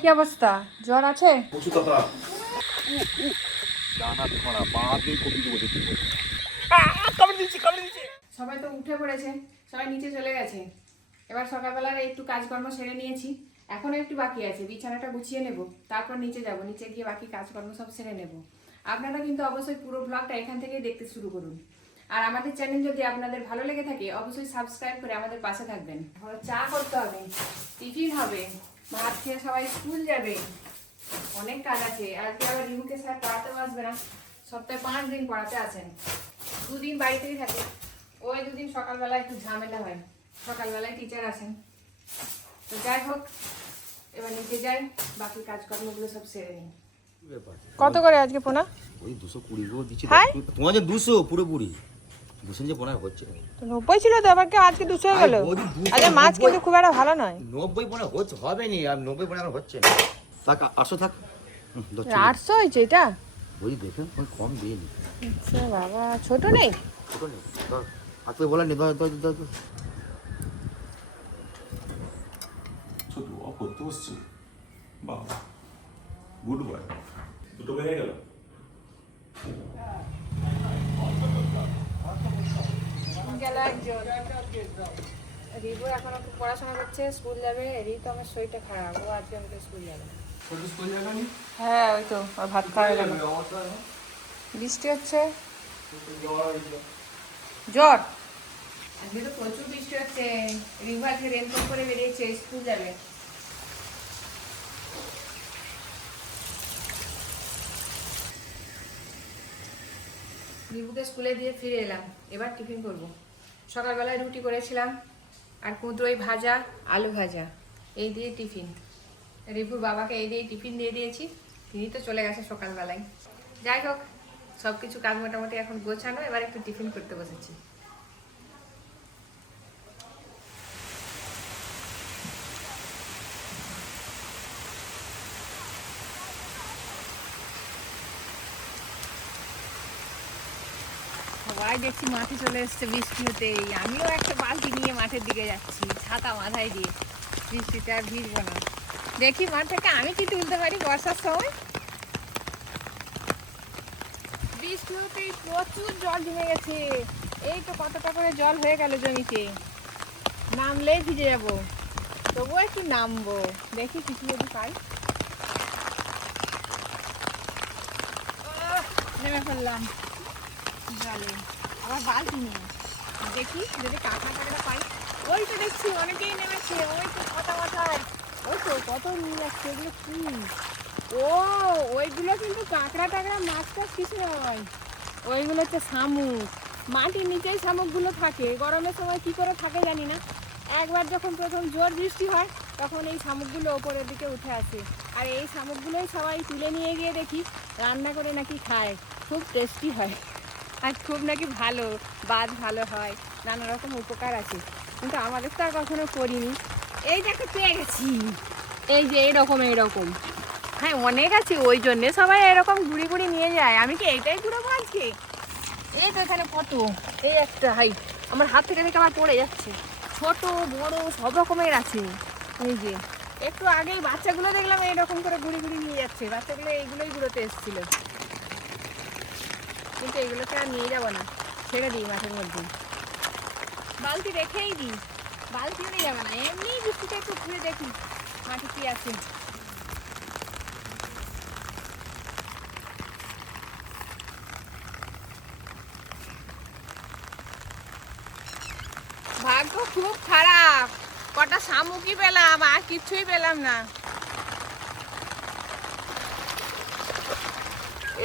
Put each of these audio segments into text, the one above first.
কি অবস্থা? জ্বর আছে? সবাই তো উঠে পড়েছে, সবাই নিচে চলে গেছে। এবার সকালবেলার একটু কাজকর্ম সেরে নিয়েছি, এখনো একটু বাকি আছে। বিছানাটা গুছিয়ে নেব, তারপর নিচে যাব, নিচে গিয়ে বাকি কাজকর্ম সব সেরে নেব। আপনারা কিন্তু অবশ্যই পুরো ব্লগটা এখান থেকেই দেখতে শুরু করুন। আর আমাদের চ্যানেল যদি আপনাদের ভালো লেগে থাকে অবশ্যই সাবস্ক্রাইব করে আমাদের পাশে থাকবেন। চা করতে হবে, টিফিন হবে, ভাত খেয়ে সবাই স্কুল যাবে, অনেক কাজ আছে। আজকে আবার রিমুকে স্যার পড়াতেও আসবে না, সপ্তাহে 5 দিন পড়াতে আসেন, 2 দিন বাড়িতেই থাকে। ওই 2 দিন সকালবেলা একটু ঝামেলা হয়, সকালবেলায় টিচার আসেন। তো যাই হোক, এবার নিচে যাই, বাকি কাজকর্মগুলো সব সেরে নিই। কত করে আজকে পোনা? ওই 220 গো দিচ্ছি। হ্যাঁ? তোমার যে 200 পুরোপুরি 200 যে পোনা হচ্ছে। তো 90 ছিল তো, আবার কি আজকে 200 হয়ে গেল? আরে মাছ কিন্তু খুব একটা ভালো নয়। 90 পোনা হচ্ছে, হবে নি। আর 90 পোনা আর হচ্ছে না। থাক 800 থাক। 800 হয়েছে এটা? ওই দেখে ওই কম দিয়ে নি। আচ্ছা বাবা, ছোট নেই? ছোট নেই, ধর হাতে বলা নি, ধর ধর ধর। ছোট অপত্য বসছে, বাবা গুড বয়। দুটো বেড়ে গেল। গেল একজন। রিবু এখন পড়াশোনা করছে, স্কুল যাবে। রিতু আমার শরীরটা খারাপ, ও আজকে আমাকে স্কুল যাবে। হ্যাঁ, ওই তো আর ভাত খাওয়া গেল। বৃষ্টি হচ্ছে, জ্বর আজকে তো প্রচুর বৃষ্টি হচ্ছে। রিবু আজকে রেনকোট করে বেরিয়েছে, স্কুল যাবে। রিবুকে স্কুলে দিয়ে ফিরে এলাম, এবার টিফিন করব। সকালবেলায় রুটি করেছিলাম আর কুঁদরোই ভাজা, আলু ভাজা, এই দিয়ে টিফিন। রিপুর বাবাকে এই দিয়ে টিফিন দিয়ে দিয়েছি, তিনি তো চলে গেছে সকালবেলায়। যাই হোক, সব কিছু কাজ মোটামুটি এখন গোছানো, এবার একটু টিফিন করতে বসেছি। সবাই দেখছি মাঠে চলে এসছে বৃষ্টি হতেই। আমিও একটা বালতি নিয়ে মাঠের দিকে যাচ্ছি, ছাতা মাথায় দিয়ে। বৃষ্টিতে আর ভিজবো না, দেখি মাঠ থেকে আমি কি তুলতে পারি বর্ষার সময়। বৃষ্টি হতেই প্রচুর জল জমে গেছে। এই তো কতটা করে জল হয়ে গেল জমিতে, নামলেই ভিজে যাবো। তবুও একটু নামবো, দেখি কিছু যদি পাই। নেমে ফেললাম জলে, আবার বালতি নিয়ে। দেখি যদি কাঁকড়া টাকড়া পাই। ওই তো দেখছি অনেকেই নেমেছে, ওই তো কথা মাথায়, ওই তো কত নিয়ে যাচ্ছে। এগুলো কি? ও, ওইগুলো কিন্তু কাঁকড়া টাকড়া মাছ টাছ কিছু নয়, ওইগুলো হচ্ছে শামুক। মাটির নিচেই শামুকগুলো থাকে, গরমের সময় কি করে থাকে জানি না। একবার যখন প্রথম জোর বৃষ্টি হয় তখন এই শামুকগুলো ওপরের দিকে উঠে আসে। আর এই শামুকগুলোই সবাই তুলে নিয়ে গিয়ে দেখি রান্না করে নাকি খায়, খুব টেস্টি হয় আর খুব নাকি ভালো, বাদ ভালো হয়, নানা রকম উপকার আছে। কিন্তু আমাদের তো আর কখনো করিনি। এই দেখো পেয়ে গেছি, এই যে এইরকম এইরকম। হ্যাঁ, অনেক আছে, ওই জন্যে সবাই এরকম ঘুরি ঘুরি নিয়ে যায়। আমি কি এইটাই ঘুরবো আজকে? এই তো এখানে কত, এই একটা হাই আমার হাত থেকে থেকে আবার পড়ে যাচ্ছে। ছোট বড় সব রকমের আছে। এই যে একটু আগেই বাচ্চাগুলো দেখলাম এইরকম করে ঘুরি ঘুরি নিয়ে যাচ্ছে। বাচ্চাগুলো এইগুলোই ঘুরোতে এসেছিল, কিন্তু এগুলোকে আর নিয়ে যাবো না, ছেড়ে দিই মাঠের মধ্যে। বালতি রেখেই দিই, বালতিও নিয়ে যাবো না, এমনি বৃষ্টিতে একটু ঘুরে দেখি মাঠে কি আছে। ভাগ্য খুব খারাপ, কটা শামুকই পেলাম আর কিছুই পেলাম না।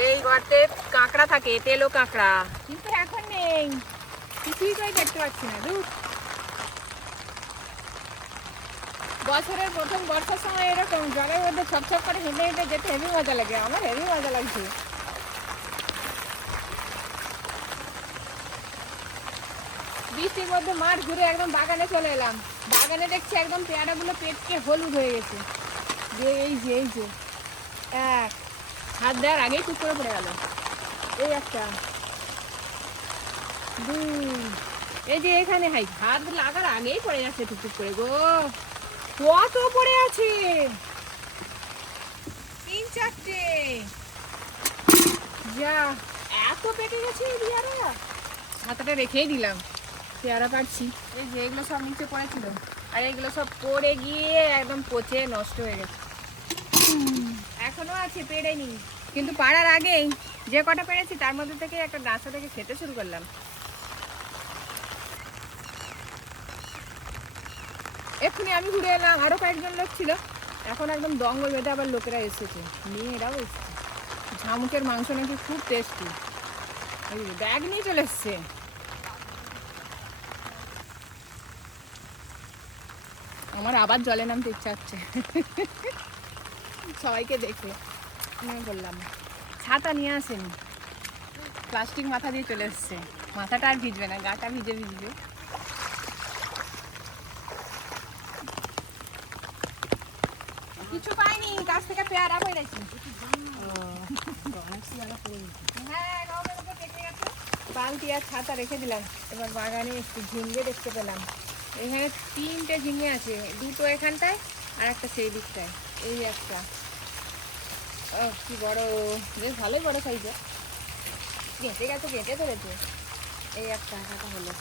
এই গর্তে কাঁকড়া থাকে, তেলো কাঁকড়া, কিন্তু এখন নেই, কিছুই তো দেখতে পাচ্ছি না। দূর, বছরের প্রথম বর্ষার সময় এরকম জলের মধ্যে ছপছপ করে হেঁটে হেঁটে যেতে হেভি মজা লাগে, আমার হেভি মজা লাগছে। বৃষ্টির মধ্যে মাঠ ঘুরে একদম বাগানে চলে এলাম। বাগানে দেখছি একদম পেয়ারাগুলো পেটকে হলুদ হয়ে গেছে। যে এই যে এই যে এক হাত দেওয়ার আগেই টুক করে পড়ে গেল। এই একটা, দুই, এই যে এখানে হাই হাত লাগার আগেই পড়ে যাচ্ছে টুকটুক করে গো, কত পড়ে আছে, 3-4টে, যা এত পেকে গেছে পেয়ারা। ছাতাটা রেখেই দিলাম, পেয়ারা পাচ্ছি। এই যে এগুলো সব নিচে পড়েছিল, আর এগুলো সব পড়ে গিয়ে একদম পচে নষ্ট হয়ে গেছে। এখনো আছে, পেড়েনি, কিন্তু পাড়ার আগেই যে কটা পেরেছি তার মধ্যে থেকে একটা ডাঁসা থেকে খেতে শুরু করলাম। এক্ষুনি আমি ঘুরে এলাম, আরো কয়েকজন লোক ছিল, এখন একদম দঙ্গল বেঁধে আবার লোকেরা এসেছে, মেয়েরাও এসেছে। ঝামুকের মাংস নাকি খুব টেস্টি, ব্যাগ নিয়ে চলে এসছে। আমার আবার জলে নামতে ইচ্ছা হচ্ছে সবাইকে দেখে মনে করলাম। ছাতা নিয়ে আসেনি, প্লাস্টিক মাথা দিয়ে চলে এসছে, মাথাটা আর ভিজবে না, গাটা ভিজে ভিজবে। কিছু পাইনি, গাছ থেকে পেয়ারা পেরেছি। হ্যাঁ, বালতি আর ছাতা রেখে দিলাম। এবার বাগানে একটু ঝিঙ্গে দেখতে পেলাম, এখানে 3টে ঝিঙে আছে, 2টো এখানটায় আর একটা সেই দিকটায়। এই একটা, কি বড়, বেশ ভালোই বড় সাইজের, গেঁটে গেছে, গেঁটে ধরেছে। এই একটা কাটা হলো,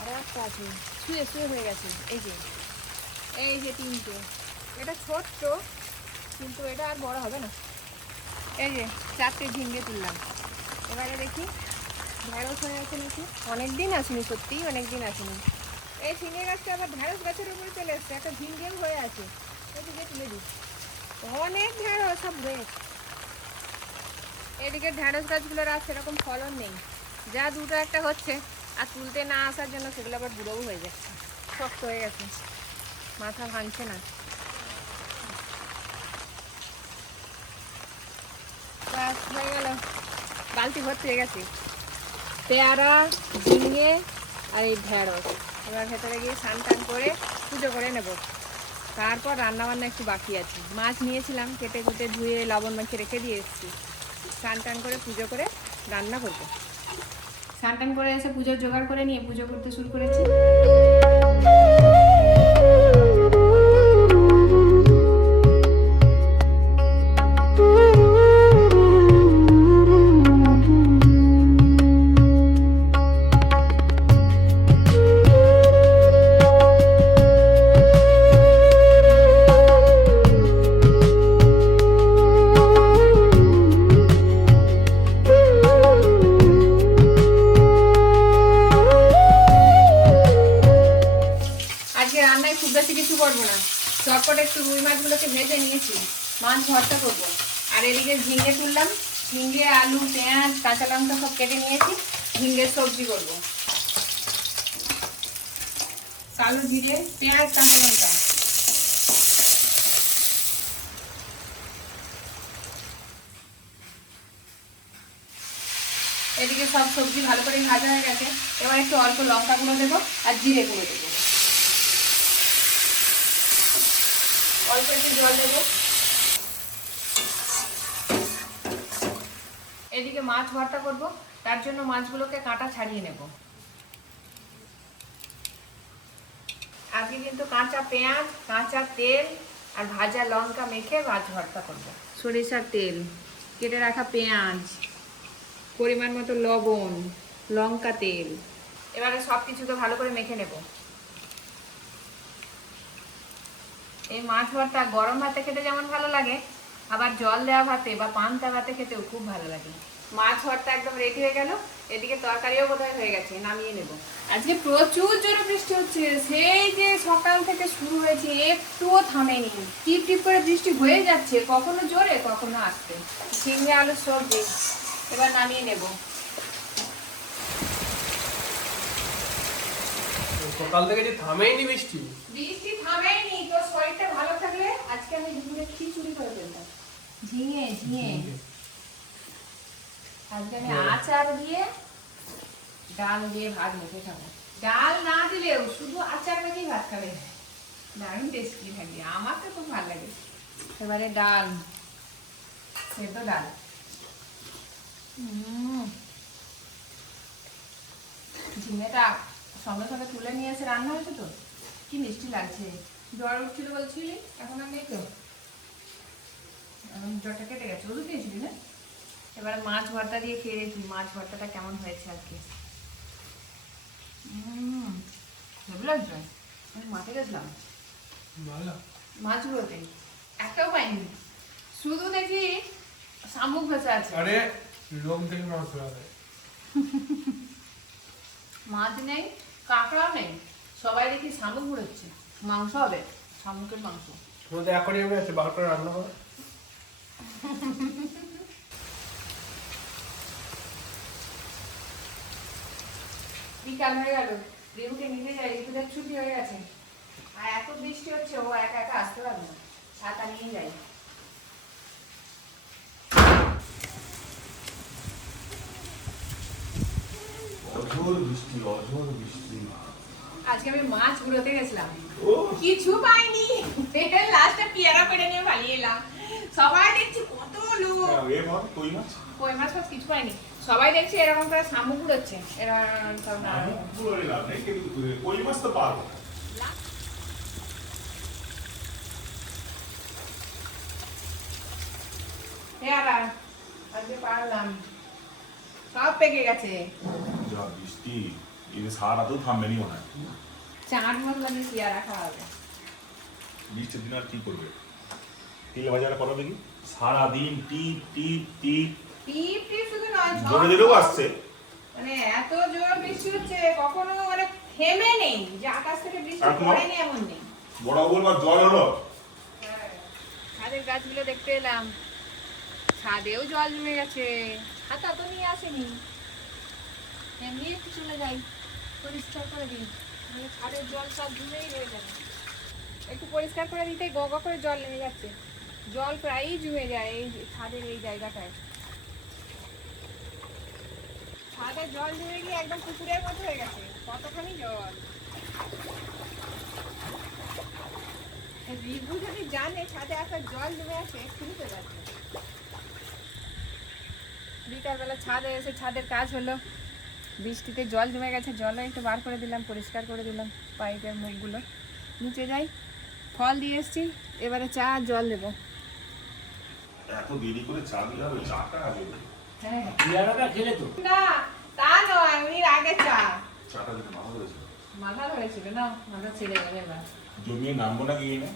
আরও একটা আছে, শুয়ে শুয়ে হয়ে গেছে। এই যে 3টে, এটা ছোট্ট কিন্তু এটা আর বড় হবে না। এই যে 4টে ঝিঙ্গে তুললাম। এবারে দেখি ঢেঁড়স হয়ে আছে নাকি, অনেকদিন আসেনি, সত্যিই অনেকদিন আসেনি। এই ঝিঙে গাছটা আবার ঢেঁড়স গাছের উপরে চলে এসছে, একটা ঝিঙ্গেও হয়ে আছে, এদিকে তুলে দিই, অনেক ঢেঁড়স সব হয়ে। এদিকে ঢেঁড়স গাছগুলোর আর সেরকম ফলন নেই, যা 2টো একটা হচ্ছে, আর তুলতে না আসার জন্য সেগুলো আবার বুড়োও হয়ে যাচ্ছে, শক্ত হয়ে গেছে, মাথা ভাঙছে না। ব্যাস হয়ে গেল, বালতি ভর্তি হয়ে গেছে পেয়ারা, ঝিঙে আর এই ঢেঁড়স। এবার ভেতরে গিয়ে স্নান টান করে পুজো করে নেব, তারপর রান্নাবান্না একটু বাকি আছে। মাছ নিয়েছিলাম, কেটে কুটে ধুয়ে লবণ মাখিয়ে রেখে দিয়ে এসেছি, স্নান টান করে পুজো করে রান্না করবো। স্নান টান করে এসে পুজোর জোগাড় করে নিয়ে পুজো করতে শুরু করেছি। খুব বেশি কিছু করবো না, চটপট একটু রুই মাছগুলোকে ভেজে নিয়েছি, মাছ ভর্তা করবো। আর এদিকে ঝিঙে তুললাম, ঝিঙে, আলু, পেঁয়াজ, কাঁচা লঙ্কা সব কেটে নিয়েছি, ঝিঙের সবজি করবো। কালো জিরে, পেঁয়াজ, কাঁচা লঙ্কা, এদিকে সব সবজি ভালো করে ভাজা হয়ে গেছে। এবার একটু অল্প লঙ্কা গুঁড়ো দেবো আর জিরে গুঁড়ো দেবো, অল্প একটু জল দেবো। এদিকে মাছ ভর্তা করব, তার জন্য মাছগুলোকে কাঁটা ছাড়িয়ে নেব। আজকে কিন্তু কাঁচা পেঁয়াজ, কাঁচা তেল আর ভাজা লঙ্কা মেখে মাছ ভর্তা করব। সরিষার তেল, কেটে রাখা পেঁয়াজ, পরিমাণ মতো লবণ, লঙ্কা তেল, এবারে সব কিছু তো ভালো করে মেখে নেব। এই মাছ ভর্তা গরম ভাতে খেতে যেমন ভালো লাগে, আবার জল দেওয়া ভাতে বা পান্তা ভাতে খেতেও খুব ভালো লাগে। মাছ ভর্তা একদম রেডি হয়ে গেল, এদিকে তরকারিও বোধহয় হয়ে গেছে, নামিয়ে নেব। আজকে প্রচুর জোরে বৃষ্টি হচ্ছে, সেই যে সকাল থেকে শুরু হয়েছে, একটুও থামেনি, টিপ টিপ করে বৃষ্টি হয়ে যাচ্ছে, কখনো জোরে কখনো আস্তে। ঝিঙে আলুর সবজি এবার নামিয়ে নেব। সকাল থেকে যে থামেইনি বৃষ্টি, বৃষ্টি থামেনি, তোর শরীরটা ভালো থাকলে আজকে আমি দুপুরে খিচুড়ি করে ফেলতাম। ঝিঙে আজকে আমি আচার দিয়ে ডাল দিয়ে ভাত মেখে খাবো। ডাল না দিলেও শুধু আচার মেখেই ভাত খাবে, দারুণ টেস্টি থাকে, আমার তো খুব ভালো লাগে। এবারে ডাল, সেদ্ধ ডাল, ঝিঙেটা সঙ্গে সঙ্গে তুলে নিয়ে এসে রান্না হয়েছে তো কি মিষ্টি লাগছে। জ্বর উঠছিল বলছিলি, এখন আর নেই তো? জ্বরটা কেটে গেছে, ওষুধ দিয়েছিলি না? এবার মাছ ভর্তা দিয়ে খেয়ে দেখি মাছ ভর্তাটা কেমন হয়েছে আজকে। ভালো লাগছে। আমি মাঠে গেছিলাম মাছ ধরতে, একটাও পাইনি, শুধু দেখি শামুক ভেসে আছে। আরে লোক থেকে মাছ ধরা যায়। মাছ নেই, কাঁকড়াও নেই, সবাই দেখি শামুক ঘুরোচ্ছে। মাংস হবে, শামুকের মাংস। তোমাদের অ্যাকোয়ারিয়ামে আছে, বার করে রান্না করো। বিকাল হয়ে গেল, রিমুকে নিতে যাই, রিমুদের ছুটি হয়ে গেছে। আর এত বৃষ্টি হচ্ছে, ও একা একা আসতে পারবে না, ছাতা নিয়ে যাই। অঝোর বৃষ্টি, অঝোর বৃষ্টি। আজকে আমি মাছ ঘুরোতে গেছিলাম, কিছু পাইনি, লাস্টে পেয়ারা পেড়ে নিয়ে পালিয়ে এলাম। সবাই দেখছি কত লোক, কই মাছ কই মাছ ফাছ কিছু পাইনি। সবাই দেখছি এরকম করে শামুক ঘুরোচ্ছে, কই মাছ তো পারবো। পেয়ারা আজকে পারলাম, সব পেকে গেছে। যা বৃষ্টি, এই সারাতেও থামবেনি মনে হয়। চাট মশলা দিয়ে পেয়ারা খাওয়া হবে। বৃষ্টির দিন আর কি করবে? তেল বাজারে করো দেখি, সারাদিন টিপ টিপ টিপ টিপ টিপ শুধু নয়, জোরে জোরেও আসছে। মানে এত জোর বৃষ্টি হচ্ছে, কখনো মানে থেমে নেই, যে আকাশ থেকে বৃষ্টি পড়েনি এমন নেই। বড় বলবার জল হলো। ছাদের গাছগুলো দেখতে এলাম, ছাদেও জল জমে গেছে। ছাতা তো নিয়ে আসেনি, এমনি একটু চলে যাই, পরিষ্কার করে দিই, মানে ছাদের জল সব জমেই রয়ে যাবে। একটু পরিষ্কার করে দিতে গ গ করে জল নেমে যাচ্ছে, জল প্রায়ই জমে যায় এই ছাদের এই জায়গাটায়। ছাদের জল জমে গিয়ে একদম পুকুরের মতো হয়ে গেছে, কতখানি জল। রিভু যদি জানে ছাদে আসার জল জমে আছে, এক্ষুনি তো যাচ্ছে। বিকালবেলা ছাদে এসে ছাদের কাজ হলো, বৃষ্টিতে জল জমে গেছে, জলও একটু বার করে দিলাম, পরিষ্কার করে দিলাম পাইপের মুখগুলো। নিচে যাই, ফল দিয়ে এসছি, এবারে চা আর জল দেবো। এত দেরি করে চা দিলে হবে? চাটা আগে হ্যাঁ পেয়ারাটা খেলে তো? না, তা নয়, উনির আগে চা। চাটা যেটা মাথা ধরেছে, মাথা ধরেছিল না, মাথা ছেড়ে যাবে এবার। জমিয়ে নামবো না গিয়ে না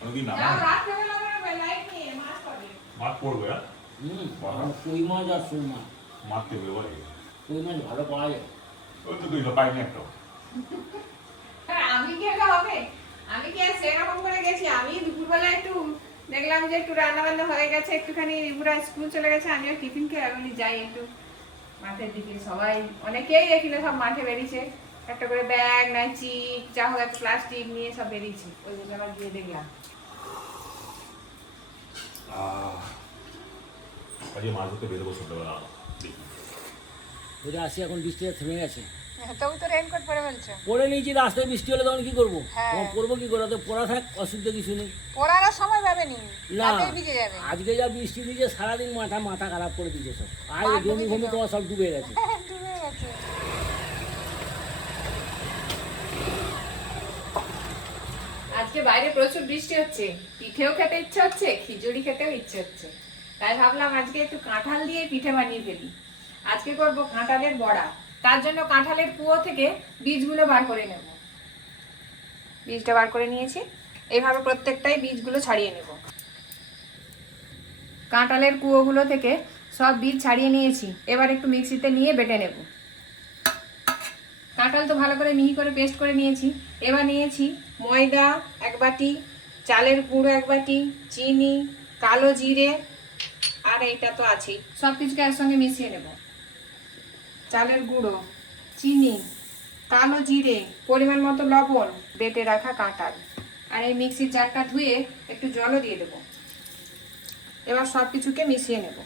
অনেকদিন নামা রাত্রেবেলা করে লাইট নিয়ে মাছ পাবে। মাঠ পড়বে। কই মাছ আর শোল মাছ, মারতে হবে বলে কই মাছ ভালো পাওয়া যায়। ওই তো দুইটা পাইনি একটা। আমি গেলে হবে, আমি কি আর সেরকম করে গেছি? আমি দুপুরবেলা একটু দেখলাম যে একটু রান্না বান্না হয়ে গেছে, একটুখানি রিপুরা স্কুল চলে গেছে, আমিও টিফিন খেয়ে আমি যাই একটু মাঠের দিকে। সবাই অনেকেই দেখিলে সব মাঠে বেরিয়েছে, একটা করে ব্যাগ নাই চিপ যা হোক একটা প্লাস্টিক নিয়ে সব বেরিয়েছে, ওই জন্য আবার গিয়ে দেখলাম। আজকে মাছ ধরতে বেরোবো সন্ধ্যাবেলা, দেখি ওটা আসি, এখন বৃষ্টিটা থেমে গেছে। তবু তো রেনকোট পরে বলছো। পরে নিয়েছি, রাস্তায় বৃষ্টি হলে তখন কি করবো? হ্যাঁ। তখন পরবো কি করে? তো পড়া থাক, অসুবিধা কিছু নেই। পড়ারও সময় পাবেনি, না, রাতেই ভিজে যাবে। আজকে যা বৃষ্টি দিয়েছে সারাদিন মাথা খারাপ করে দিয়েছে সব। আর মাঠ জমি ডুবে ফমি তোমার সব ডুবে গেছে। ডুবে গেছে। আজকে বাইরে প্রচুর বৃষ্টি হচ্ছে, পিঠেও খেতে ইচ্ছে হচ্ছে, খিচুড়ি খেতেও ইচ্ছে হচ্ছে, তাই ভাবলাম আজকে একটু কাঁঠাল দিয়ে পিঠে বানিয়ে ফেলি। আজকে করব কাঁঠালের বড়া। তার জন্য কাঁঠালের কুয়ো থেকে বীজগুলো বার করে নেব। বীজটা বার করে নিয়েছি, এইভাবে প্রত্যেকটাই বীজগুলো ছাড়িয়ে নেব। কাঁঠালের কুয়োগুলো থেকে সব বীজ ছাড়িয়ে নিয়েছি, এবার একটু মিক্সিতে নিয়ে বেটে নেব। কাঁঠাল তো ভালো করে মিহি করে পেস্ট করে নিয়েছি। এবার নিয়েছি ময়দা 1 বাটি, চালের গুঁড়ো 1 বাটি, চিনি, কালো জিরে, আর এইটা তো আছেই, সব কিছুকে একসঙ্গে মিশিয়ে নেব। চালের গুঁড়ো, চিনি, কালো জিরে, পরিমাণ মতো লবণ, বেটে রাখা কাঁঠাল, আর এই মিক্সির জারটা ধুয়ে একটু জলও দিয়ে দেবো। এবার সব কিছুকে মিশিয়ে নেব।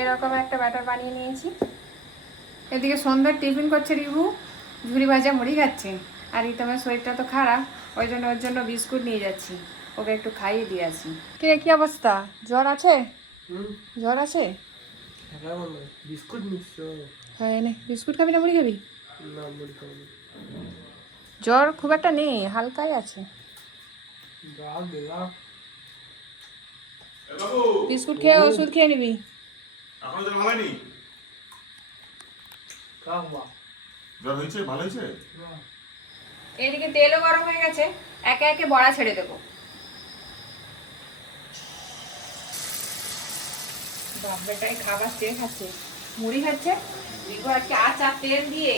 এরকম একটা ব্যাটার বানিয়ে নিয়েছি। এদিকে সন্ধ্যার টিফিন করছে রিভু, ঝুড়ি ভাজা মুড়ি খাচ্ছে, আর রিতমের শরীরটা তো খারাপ, ওই জন্য ওর জন্য বিস্কুট নিয়ে যাচ্ছি, ওকে একটু খাইয়ে দিয়ে আসি। কি অবস্থা? জ্বর আছে? জ্বর আছে? কেমন বিস্কুট মিশ্র হ্যাঁ নে বিস্কুট খাবি না মুড়ি খাবি? না মুড়ি খাবো না। জ্বর খুব একটা নেই, হালকাই আছে। যা দিলাম বিস্কুট খেয়ে ওষুধ খেয়ে নিবি। এখনো জ্বর হয়নি? খাওয়া জ্বর হয়েছে? ভালো হয়েছে? এদিকে তেলও গরম হয়ে গেছে, একে একে বড়া ছেড়ে দেবো। বাপ বেটাই খাবার চেয়ে খাচ্ছে, মুড়ি খাচ্ছে। রিভু আজকে আচার তেল দিয়ে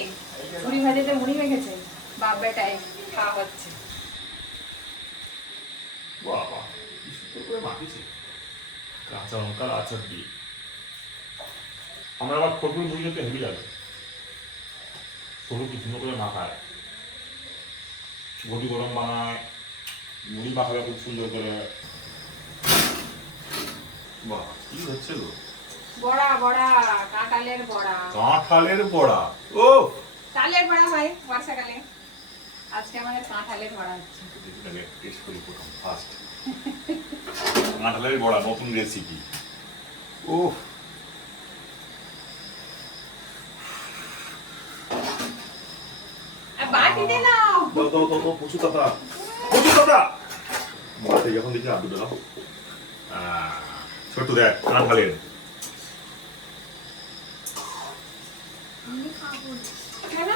মুড়ি ভাজিতে মুড়ি মেখেছে, বাপ বেটাই খাওয়া হচ্ছে। বাবা কি সুন্দর করে মাখিয়েছে কাঁচা লঙ্কার আচার দিয়ে। আমরা আবার ছোট মুড়ি খেতে হেভি লাগে, ছোট কি সুন্দর করে মাখায়, ঘটি গরম বানায়, মুড়ি মাখাবে খুব সুন্দর করে। বাহ কি হচ্ছে গো? বড়া বড়া, কাঁঠালের বড়া। কাঁঠালের বড়া, ও তালের বড়া হয় বর্ষাকালে, আজকে আমাদের কাঁঠালের বড়া হচ্ছে। টেস্ট করি প্রথম ফার্স্ট কাঁঠালের বড়া, নতুন রেসিপি। ও বাটিতে নাও। দাও দাও দাও দাও, প্রচুর কথা, প্রচুর কথা। মাঠে যখন দেখি আদু দাও। ছোট দেখ কাঁঠালের। কেন?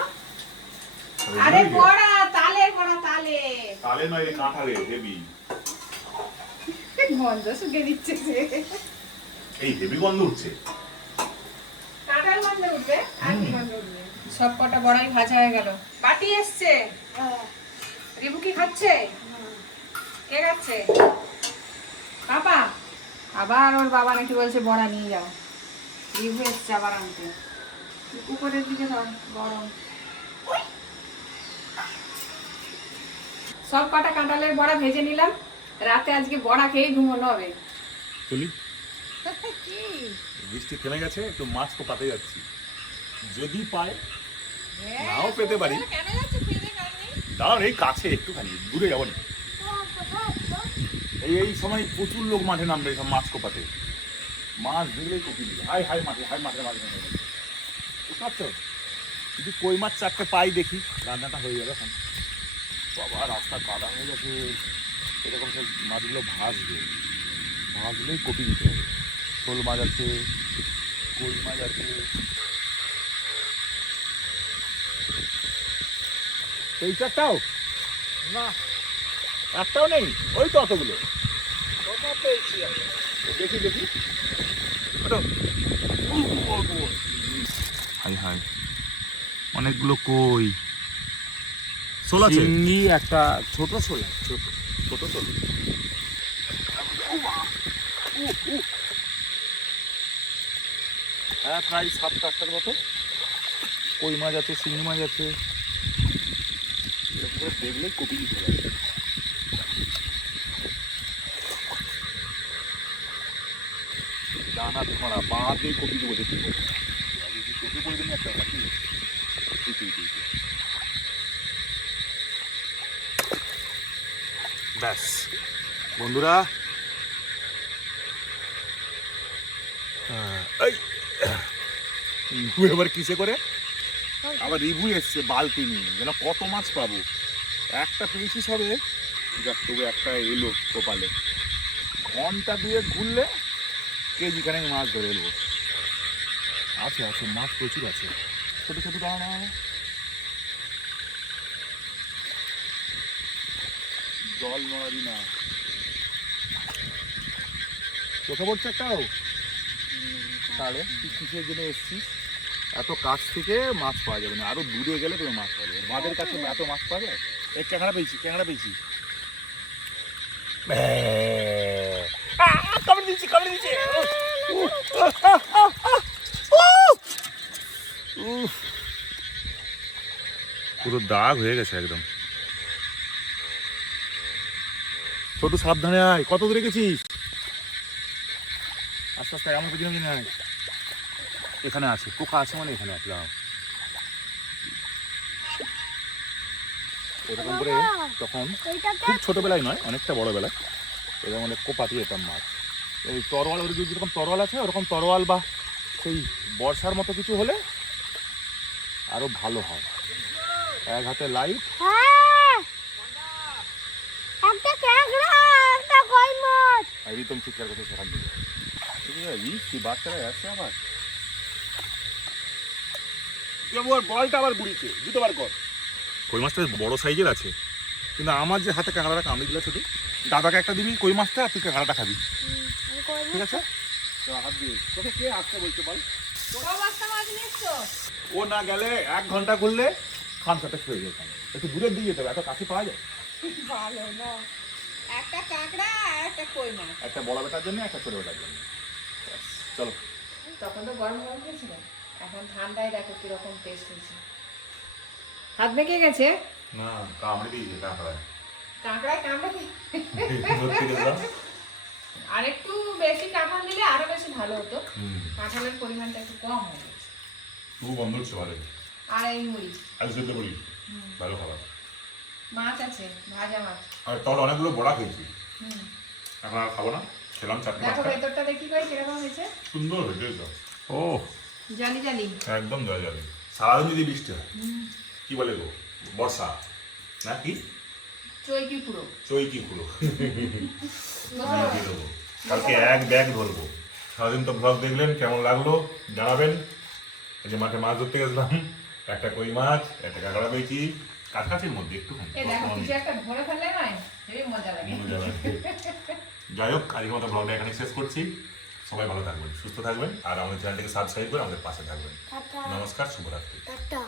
আরে বড়া, তালের বড়া, তালে। তালে নয় কাঁঠালের, হেভি। গন্ধ শুকে দিচ্ছে সে। এই হেভি গন্ধ উঠছে। কাঁঠাল গন্ধ উঠবে আর কি গন্ধ উঠবে? সব কটা বড়াই ভাজা হয়ে গেল। বাটি এসছে। রিভু কি খাচ্ছে? কে খাচ্ছে? বাবা। আবার ওর বাবা নাকি বলছে বড়া নিয়ে যাও। রিভু এসছে আবার আনতে। উপরের দিকে ধর, গরম। সব কটা কাঁঠালের বড়া ভেজে নিলাম, রাতে আজকে বড়া খেয়ে ঘুমানো হবে। চলি বৃষ্টি থেমে গেছে, একটু মাছ তো পাতে যাচ্ছি, যদি পাই, নাও পেতে পারি। দাঁড়ান এই কাছে একটুখানি, দূরে যাবো না। এই সময় প্রচুর লোক মাঠে নামবে সব মাছ কোপাতে, মাছ দেখলেই কপি দিবে। হাই হাই মাঠে, হাই মাঠে মাঝে মাঝে বুঝতে পারছো? যদি কই মাছ চারটে পাই দেখি, রান্নাটা হয়ে যাবে এখন। বাবা রাস্তা কাদা হয়ে গেছে, এরকম সব মাছগুলো ভাজলেই কপি দিতে হবে। শোল মাছ আছে, কই মাছ আছে। এই চারটাও না একটাও নেই, ওই তো অতগুলো। দেখি দেখি, হাই হাই অনেকগুলো কই, শোল আছে, চিংড়ি একটা ছোট শোল, ছোট শোল। হ্যাঁ প্রায় 7-8টার মতো কই মাছ আছে, শিঙি মাছ আছে। এরকম করে দেখলেই কপি দিতে হবে। দানা ধরা বাঁধেই কপি দেবো, দেখি চোখে পড়বে না একটা নাকি। ব্যাস বন্ধুরা, এবার কিসে করে আবার রিভু এসছে বালতি নিয়ে, যেন কত মাছ পাবো। একটা পেয়েছি সবে, যাক তবু একটা এলো কপালে। ঘন্টা দিয়ে ঘুরলে কেজিখানে মাছ ধরে এলবো। আছে আছে মাছ প্রচুর আছে, ছোট ছোট দানা। জল নড়াবি না, চোখে পড়ছে একটাও। তাহলে তুই কিসের জন্য এসছিস? এত কাছ থেকে মাছ পাওয়া যাবে না, আরো দূরে গেলে তুমি মাছ পাওয়া যাবে। বাঁধের কাছে এত মাছ পাওয়া যায়। এই ক্যাংড়া পেয়েছি, ক্যাংড়া পেয়েছি। কামড়ে দিচ্ছি, কামড়ে দিচ্ছি। পুরো দাগ হয়ে গেছে একদম। ছোট সাবধানে আয়, কত দূরে গেছিস? আস্তে আস্তে আমার পেছনে পেছনে আয়। এখানে আছে পোকা, আছে মানে এখানে আসলাম। এরকম করে তখন খুব ছোটবেলায় নয়, অনেকটা বড় বেলায় এরকম অনেক কোপাতে যেতাম মাছ। এই তরোয়াল, ওর যেরকম তরোয়াল আছে ওরকম তরোয়াল বা সেই বর্ষার মতো কিছু হলে আরো ভালো হয়। এক হাতে লাইট, হ্যাঁ একটা কাঁকড়া একটা কই মাছ একদম চিৎকার করতে সেখান থেকে কি বাচ্চারা আসছে আবার। বলটা আবার বুড়িছে, দুটো বার কর। কই মাছটা বড় সাইজের আছে, কিন্তু আমার যে হাতে কাঁকড়াটা কামড়ে দিলে শুধু দাদাকে একটা দিবি কই মাছটা, আর তুই কাঁকড়াটা খাবি, আমি কই ঠিক আছে? তো হাত দিয়ে তোকে কে আসতে বলছে বল? সব বাচ্চা মাছ নিয়ে এসছো? ও না গেলে 1 ঘন্টা করলে খান সাথে হয়ে যেত। একটু দূরের দিকে যেতে হবে, এত কাছে পাওয়া যায়? ভালো না, একটা কাঁকড়া আর একটা কই মাছ। একটা বড় বেটার জন্য, একটা ছোট বেটার জন্য। চলো। তখন তো গরম গরম খেয়েছিল, এখন ঠান্ডায় দেখো কিরকম টেস্ট হয়েছে। হাত মেখে গেছে, না কামড়ে দিয়েছে কাঁকড়ায়। কাঁকড়ায় কামড়ে আর একটু বেশি কাঁঠাল দিলে আরো বেশি ভালো হতো। কাঁঠালের পরিমাণটা একটু কম হয়ে গেছে। তবু বন্ধ হচ্ছে ভালো। আর এই মুড়ি, আমি সেদ্ধ করি, ভালো খাবার। মাছ আছে, ভাজা মাছ। আর তাহলে অনেকগুলো বড়া খেয়েছি, হুম, এখন আর খাবো না। খেলাম চারটে দেখো পাঁচটা, ভেতরটা দেখি করে কিরকম হয়েছে। সুন্দর হয়েছে তো। ও জালি জালি। একদম জয় যাবে। সারাদিন যদি বৃষ্টি হয়, কি বলে গো, বর্ষা না কি চৈকি পুরো। চৈকি পুরো দিয়ে দেবো। কালকে 1 ব্যাগ ধরবো। সারাদিন তো ব্লগ দেখলেন, কেমন লাগলো জানাবেন। এই যে মাঠে মাছ ধরতে গেছিলাম, একটা কই মাছ, একটা কাঁকড়া পেয়েছি, কাছাকাছির মধ্যে একটুখানি। এ দেখো কিছু একটা ধরে ফেললে নয়, হেবি মজা লাগে। যাই হোক, আজকের মতো ব্লগটা এখানে শেষ করছি। সবাই ভালো থাকবেন, সুস্থ থাকবেন, আর আমাদের চ্যানেলটাকে সাবস্ক্রাইব করে আমাদের পাশে থাকবেন। টাটা নমস্কার, শুভরাত্রি। টাটা